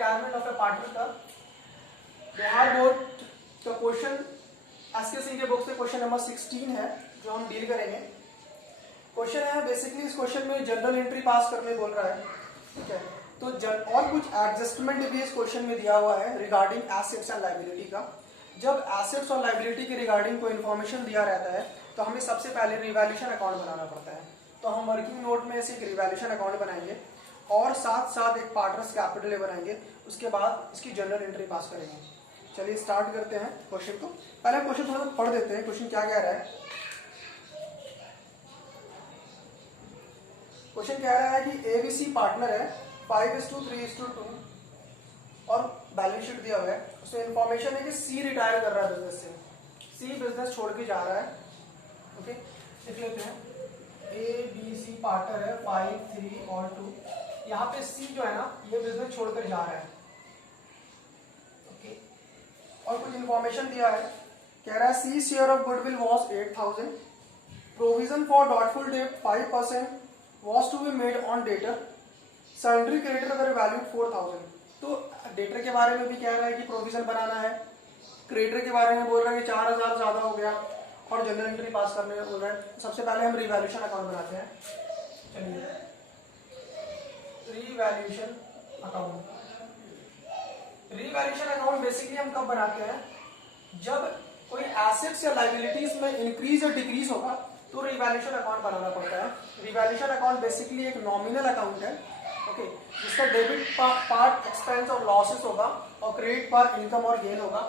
Retirement of A partner का Bihar board का question SK Singh के बुक से क्वेश्चन नंबर 16 है जो हम डील करेंगे। क्वेश्चन है बेसिकली, इस क्वेश्चन में जनरल एंट्री पास करने बोल रहा है, ठीक है। तो और कुछ एडजस्टमेंट भी इस क्वेश्चन में दिया हुआ है रिगार्डिंग एसेट्स एंड लायबिलिटी का। जब एसेट्स और लायबिलिटी के रिगार्डिंग कोई इन्फॉर्मेशन दिया रहता है तो हमें सबसे पहले रिवैल्यूएशन अकाउंट बनाना पड़ता है। तो हम वर्किंग नोट में से एक रिवैल्यूएशन अकाउंट बनाएंगे और साथ साथ एक पार्टनर्स कैपिटल बनाएंगे, उसके बाद इसकी जनरल एंट्री पास करेंगे। चलिए स्टार्ट करते हैं क्वेश्चन को। पहले क्वेश्चन थोड़ा सा पढ़ देते हैं, क्वेश्चन क्या कह रहा है। क्वेश्चन कह रहा है कि एबीसी पार्टनर है 5:3:2 और बैलेंस शीट दिया हुआ है। उसमें इंफॉर्मेशन है कि सी रिटायर कर रहा है बिजनेस से, सी बिजनेस छोड़ के जा रहा है। ओके, लिख लेते हैं एबीसी पार्टनर है 5, 3 और 2। यहाँ पे सी जो है ना ये बिजनेस छोड़कर जा रहा है। ओके, और कुछ इंफॉर्मेशन दिया है, कह रहा है C share of goodwill was 8,000, provision for doubtful debt 5% was to be made on debtor, sundry creditor were valued 4,000। तो डेटर के बारे में भी कह रहा है कि प्रोविजन बनाना है, क्रेडिटर के बारे में बोल रहा है कि 4,000 ज्यादा हो गया और जनरल एंट्री पास करने में बोल रहा है। सबसे पहले हम रिवैल्यूएशन अकाउंट बनाते हैं। चलिए revaluation account. Revaluation account basically हम कब बनाते हैं, जब कोई एसेट्स या लायबिलिटीज में इंक्रीज या डिक्रीज होगा तो रिवैल्यूएशन अकाउंट बनाना पड़ता है। रिवैल्यूएशन अकाउंट बेसिकली एक नॉमिनल अकाउंट है, ओके, जिसका डेबिट पार्ट एक्सपेंस और लॉसेस होगा और क्रेडिट पार्ट इनकम और गेन होगा।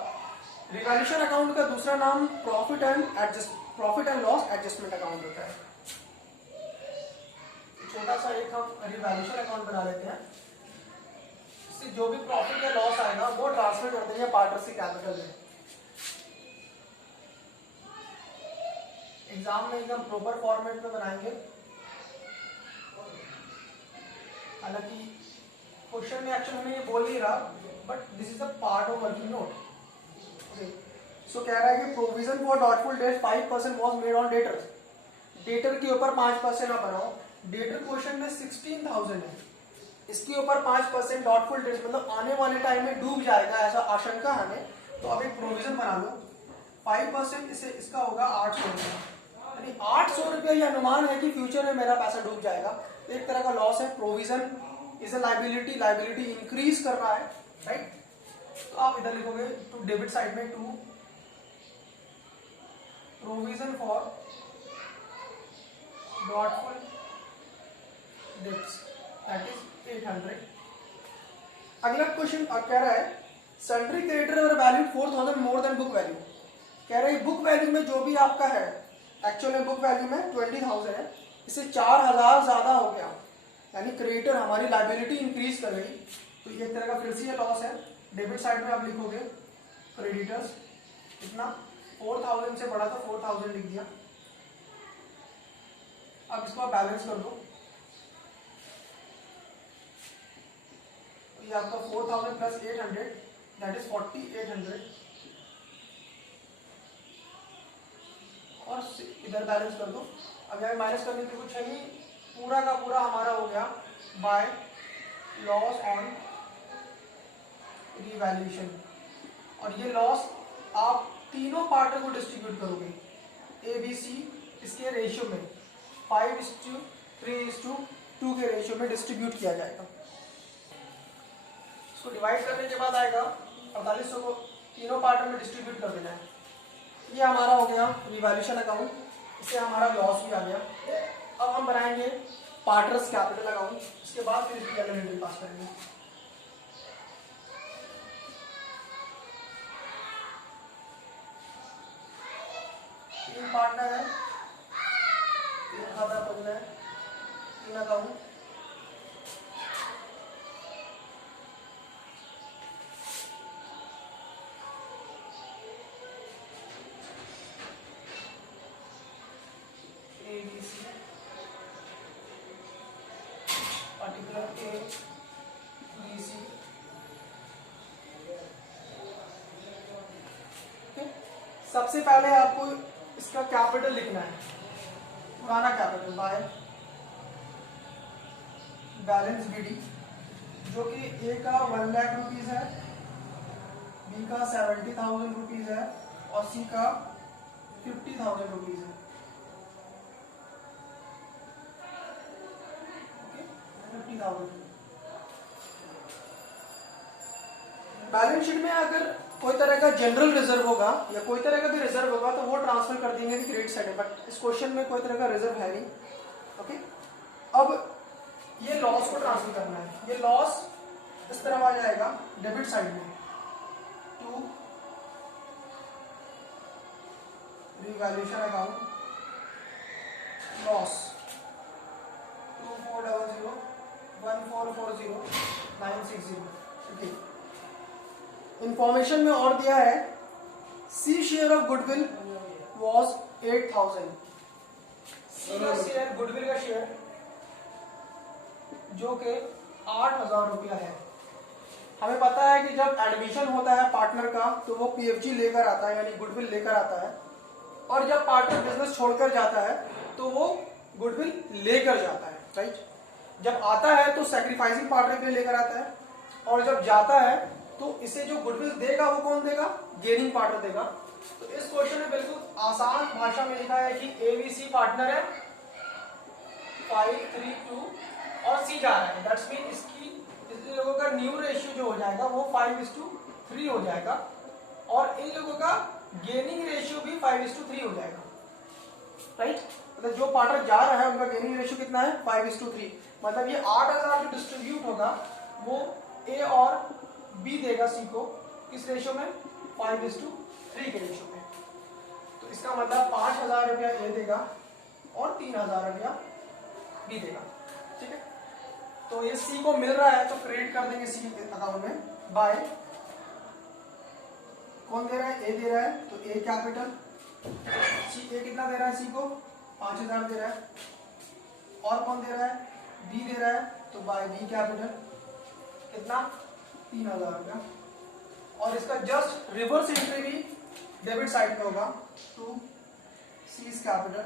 रिवैल्यूएशन अकाउंट का दूसरा नाम profit and loss adjustment account होता है। छोटा सा एक हम रिवैल्यूएशन अकाउंट बना लेते हैं, इससे जो भी प्रॉफिट या लॉस आएगा वो ट्रांसफर कर देंगे पार्टनर्स के कैपिटल में। एग्जाम में एकदम प्रॉपर फॉर्मेट में बनाएंगे। हालांकि क्वेश्चन में एक्चुअली हमें ये बोल नहीं रहा, but this is a part of working note. Okay, so कह रहा है कि provision for doubtful debt 5% was made on debtor. Debtor के ऊपर 5% आप बनाओ। डेटर क्वेश्चन में 16,000 है, इसके ऊपर 5% डॉटफुल डेट मतलब आने वाले टाइम में डूब जाएगा ऐसा आशंका हमें, तो अब एक प्रोविजन बना लो। 5% इसे इसका होगा 800 रुपया, यानी 800 रुपया ये अनुमान है कि फ्यूचर में मेरा पैसा डूब जाएगा। एक तरह का लॉस है। Provision is a liability increase कर रहा है, राइट। तो आप इधर लिखोगे टू डेबिट साइड में to provision for doubtful debts that is 800। अगला क्वेश्चन कह रहा है sundry creditor were value 4,000 more than book value. कह रहा है बुक वैल्यू में जो भी आपका है, एक्चुअल में बुक वैल्यू में 20,000 है, इससे 4,000 ज्यादा हो गया, यानी क्रेडिटर हमारी लायबिलिटी इंक्रीज कर गई। तो ये एक तरह का फिर से लॉस है। डेबिट साइड में आप लिखोगे क्रेडिटर्स इतना 4,000 से बढ़ा तो 4,000 लिख दिया। अब इसको आप बैलेंस कर दो, तो ये आपका 4,000 प्लस 800 दैट इज 4,800 और इधर बैलेंस कर दो। अब यहाँ माइनस करने की कुछ है नहीं, पूरा का पूरा हमारा हो गया बाय लॉस ऑन रिवैल्यूएशन। और ये लॉस आप तीनों पार्टनर को डिस्ट्रीब्यूट करोगे। ए बी सी इसके रेशियो में 5:3:2 के रेशियो में डिस्ट्रीब्यूट किया जाएगा। इसको डिवाइड करने के बाद आएगा 4800 को तीनों पार्टनर में डिस्ट्रीब्यूट कर देना है। ये हमारा हो गया रिवैल्यूएशन अकाउंट, इससे हमारा लॉस भी आ गया। अब हम बनाएंगे पार्टनर्स कैपिटल अकाउंट, इसके बाद फिर इसकी जनरल एंट्री पास करेंगे। तीन पार्टनर है, तीन खाता खोलना है, तीन अकाउंट। ABC particular ABC। सबसे पहले आपको इसका कैपिटल लिखना है, पुराना कैपिटल बाय बैलेंस बीडी जो कि ए का 1 लाख रुपीज है, बी का 70,000 रुपीज है और सी का 50,000 रुपीज है। ओके, 50,000। बैलेंस शीट में अगर कोई तरह का जनरल रिजर्व होगा या कोई तरह का भी रिजर्व होगा तो वो ट्रांसफर कर देंगे क्रेडिट साइड में, बट इस क्वेश्चन में कोई तरह का रिजर्व है नहीं। ओके, अब ये लॉस को ट्रांसफर करना है। ये लॉस इस तरह आ जाएगा डेबिट साइड में, टू रिवैल्यूएशन अकाउंट लॉस 24001440,960। ठीक है, इंफॉर्मेशन में और दिया है C share of goodwill was 8,000। सी का शेयर, गुडविल का शेयर जो कि 8,000 रुपया है। हमें पता है कि जब एडमिशन होता है पार्टनर का तो वो पीएफजी लेकर आता है, यानी गुडविल लेकर आता है, और जब पार्टनर बिजनेस छोड़कर जाता है तो वो गुडविल लेकर जाता है, राइट। जब आता है तो सैक्रिफाइसिंग पार्टनर के लिए लेकर आता है, और जब जाता है तो इसे जो गुडविल देगा वो कौन देगा? गेनिंग पार्टनर देगा। तो इस क्वेश्चन में बिल्कुल आसान भाषा में लिखा है कि एबीसी पार्टनर है 5, 3, 2 और सी जा रहा है, दैट्स मीन इसकी इन लोगों का न्यू रेशियो जो हो जाएगा वो 5:3 हो जाएगा, और इन लोगों का गेनिंग रेशियो भी 5:3 हो जाएगा, राइट। मतलब जो पार्टनर जा रहा है उनका गेनिंग रेशियो कितना है? 5:3। मतलब ये 8,000 जो डिस्ट्रीब्यूट होगा वो ए और बी देगा सी को, किस रेशियो में? 5:3 के रेशियो में। तो इसका मतलब 5,000 रुपया ए देगा और 3,000 रुपया बी देगा, ठीक है। तो ये सी को मिल रहा है तो क्रेडिट कर देंगे सी अकाउंट में, बाय कौन दे रहा है? ए दे रहा है तो ए कैपिटल, सी ए कितना दे रहा है? सी को 5,000 दे रहा है, और कौन दे रहा है? बी दे रहा है, तो बाय बी कैपिटल कितना? 3,000 रुपया। और इसका जस्ट रिवर्स एंट्री भी डेबिट साइड में होगा, टू सीज कैपिटल।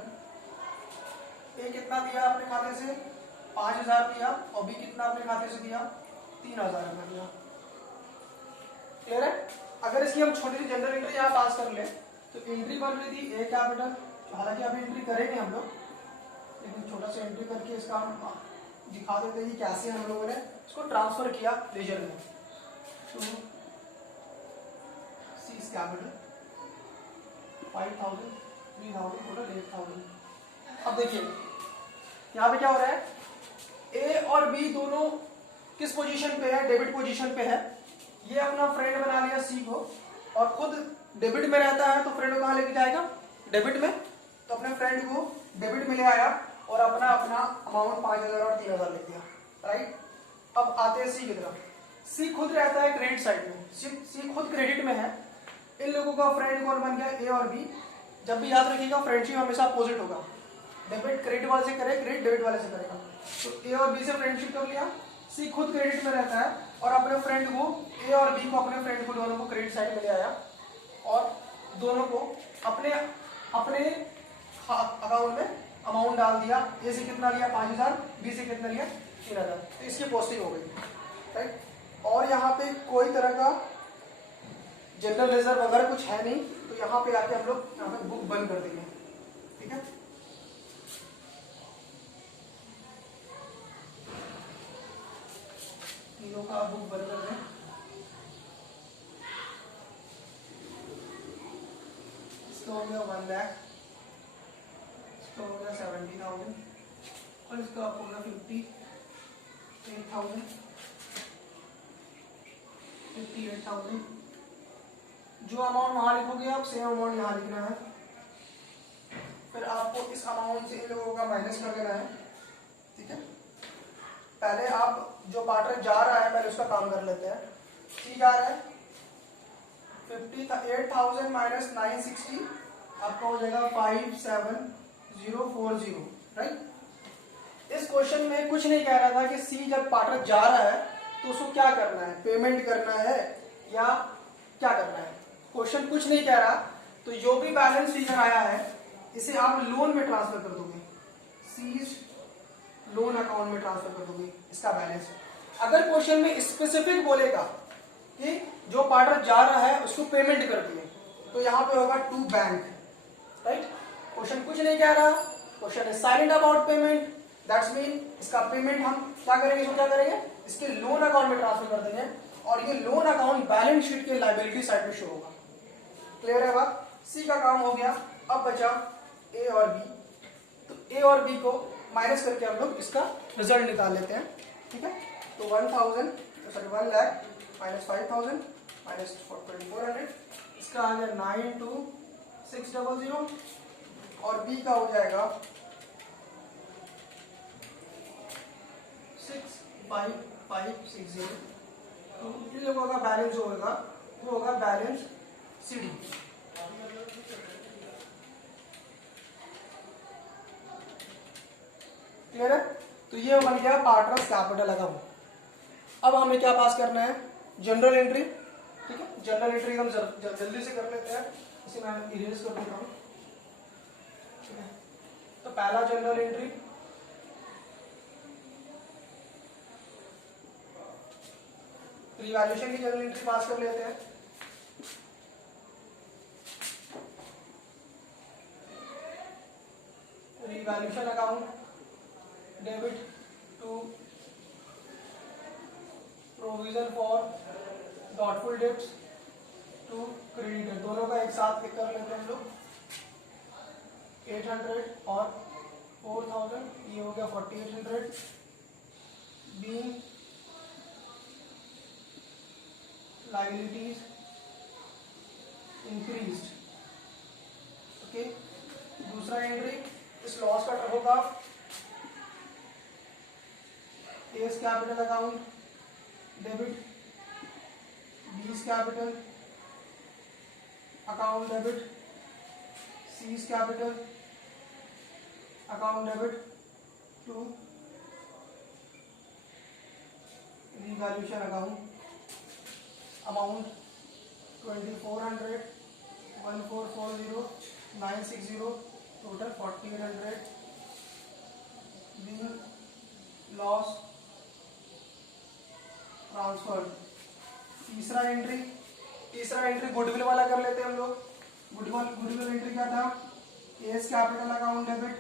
ए कितना दिया अपने खाते से? 5,000 दिया, और बी कितना अपने खाते से दिया? 3,000 रुपया दिया। क्लियर है? अगर इसकी हम छोटी सी जनरल एंट्री यहाँ पास कर ले तो एंट्री बन रही थी ए कैपिटल, हालांकि अभी एंट्री करेंगे हम लोग, लेकिन छोटा सा एंट्री करके इसका हम दिखा देते हैं कि कैसे हम लोगों ने इसको ट्रांसफर किया लेजर में। तो सीज कैपिटल 5,000, 3,000, टोटल 8,000। अब देखिए यहाँ पे क्या हो रहा है, ए और बी दोनों किस पोजीशन पे है? डेबिट पोजीशन पे है। ये अपना फ्रेंड बना लिया सी को, और खुद डेबिट में रहता है तो फ्रेंड को कहाँ लेके जाएगा? डेबिट में। तो अपने फ्रेंड को डेबिट में ले आया और अपना अमाउंट 5,000 और 3,000 ले दिया, राइट। अब आते हैं सी की तरफ। सी खुद रहता है क्रेडिट साइड में, सी खुद क्रेडिट में है। इन लोगों का फ्रेंड कौन बन गया? ए और बी। जब भी याद रखिएगा फ्रेंडशिप हमेशा अपोजिट होगा, डेबिट क्रेडिट वाले से करे, क्रेडिट डेबिट वाले से करेगा। तो ए और बी से फ्रेंडशिप कर लिया, सी खुद क्रेडिट में रहता है और अपने फ्रेंड को, ए और बी को, अपने फ्रेंड को दोनों को क्रेडिट साइड में ले आया और दोनों को अपने अकाउंट में अमाउंट डाल दिया। ए से कितना लिया? 5,000, बी से कितना लिया? 3,000। तो इसकी पोस्टिंग हो गई, राइट। और यहाँ पे कोई तरह का जनरल रिजर्व अगर कुछ है नहीं तो यहाँ पे आके हम लोग यहाँ पे बुक बंद कर देंगे, ठीक है। तीनों का बुक बंद कर दें। इसका हो गया 1 लाख, इसका हो गया 70,000, और इसका आपको होगा 58,000। जो अमाउंट वहां लिखोगे आप सेम अमाउंट यहाँ लिखना है। फिर आपको इस अमाउंट से इन लोगों का माइनस कर देना है, ठीक है। पहले आप जो पार्टनर जा रहा है पहले उसका काम कर लेते हैं। सी जा रहा है 58,000 माइनस 960, आपका हो जाएगा 57,040, राइट। इस क्वेश्चन में कुछ नहीं कह रहा था कि सी जब पार्टनर जा रहा है तो उसको क्या करना है, पेमेंट करना है या क्या करना है। क्वेश्चन कुछ नहीं कह रहा, तो जो भी बैलेंस फिगर आया है इसे आप लोन में ट्रांसफर कर दोगे, सीज लोन अकाउंट में ट्रांसफर कर दोगे इसका बैलेंस, अगर क्वेश्चन में स्पेसिफिक बोलेगा कि जो पार्टनर जा रहा है उसको पेमेंट कर दिए, तो यहां पे होगा टू बैंक, राइट। क्वेश्चन कुछ नहीं कह रहा, question is silent about payment, that's mean इसका पेमेंट हम क्या करेंगे, इसको क्या करेंगे, इसके लोन अकाउंट में ट्रांसफर कर देंगे और ये लोन अकाउंट बैलेंस शीट के लायबिलिटी साइड में शो होगा। क्लियर है बात। सी का काम हो गया। अब बचा ए और बी, तो ए और बी को माइनस करके हम लोग इसका रिजल्ट निकाल लेते हैं, ठीक है। तो 1,000 सॉरी 1 लाख माइनस 5,000 माइनस 2,400, इसका आ गया 92600 और बी का हो जाएगा 65560। तो इन लोगों का बैलेंस जो होगा वो होगा बैलेंस सीडी। क्लियर है। तो ये बन गया पार्टनर्स कैपिटल अकाउंट। अब हमें क्या पास करना है, जनरल एंट्री, ठीक है। जनरल एंट्री हम जल्दी से कर लेते हैं, इसे मैं इरेज कर देता हूं, ठीक है। तो पहला जनरल एंट्री, रिवैल्यूएशन की जनरल एंट्री पास कर लेते हैं। Revaluation account debit to provision for doubtful debts to creditor, दोनों का एक साथ कर लेते हैं हम लोग। 800 और 4,000, ये हो गया 4,800। Being liabilities increased, okay. दूसरा एंट्री इस लॉस का होगा S capital account debit B's capital account debit C's capital account debit to revaluation account amount 2,400 1,440 960 total 4,800 being loss transfer. तीसरा एंट्री गुडविल वाला कर लेते हैं हम लोग। गुडविल एंट्री क्या था, S capital account debit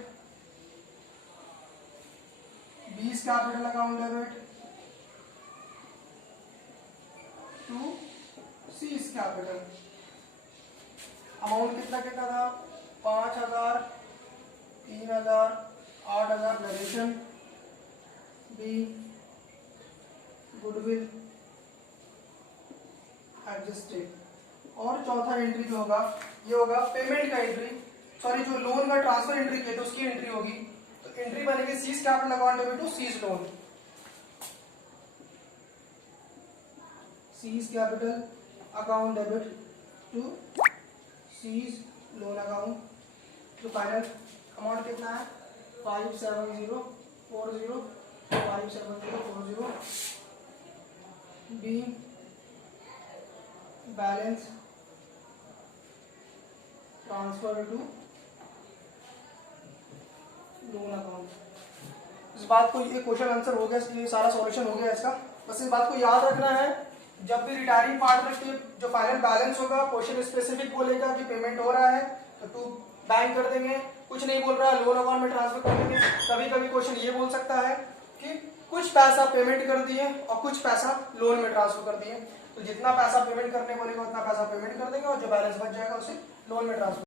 20 capital account debit to C's capital. Amount कितना कितना था, 5,000 3,000 8,000 नरेशन बी गुडविल एडजस्टेड। और चौथा एंट्री जो होगा ये होगा पेमेंट का एंट्री, सॉरी जो लोन का ट्रांसफर एंट्री किया तो उसकी एंट्री होगी। तो एंट्री बनेगी C's capital account debit to C's loan, C's capital account debit to C's loan account. तो फाइनल अमाउंट कितना है 57040 57040 be balance transfer to loan account. इस बात को, ये क्वेश्चन आंसर हो गया, ये सारा सॉल्यूशन हो गया इसका। बस इस बात को याद रखना है, जब भी रिटायरिंग पार्टनर के जो फाइनल बैलेंस होगा क्वेश्चन स्पेसिफिक बोलेगा कि पेमेंट हो रहा है तो टू बैंक कर देंगे, कुछ नहीं बोल रहा लोन अकाउंट में ट्रांसफर कर देंगे। कभी कभी क्वेश्चन ये बोल सकता है कि कुछ पैसा पेमेंट कर दिए और कुछ पैसा लोन में ट्रांसफर कर दिए, तो जितना पैसा पेमेंट करने बोलेगा उतना पैसा पेमेंट कर देंगे और जो बैलेंस बच जाएगा उसे लोन में ट्रांसफर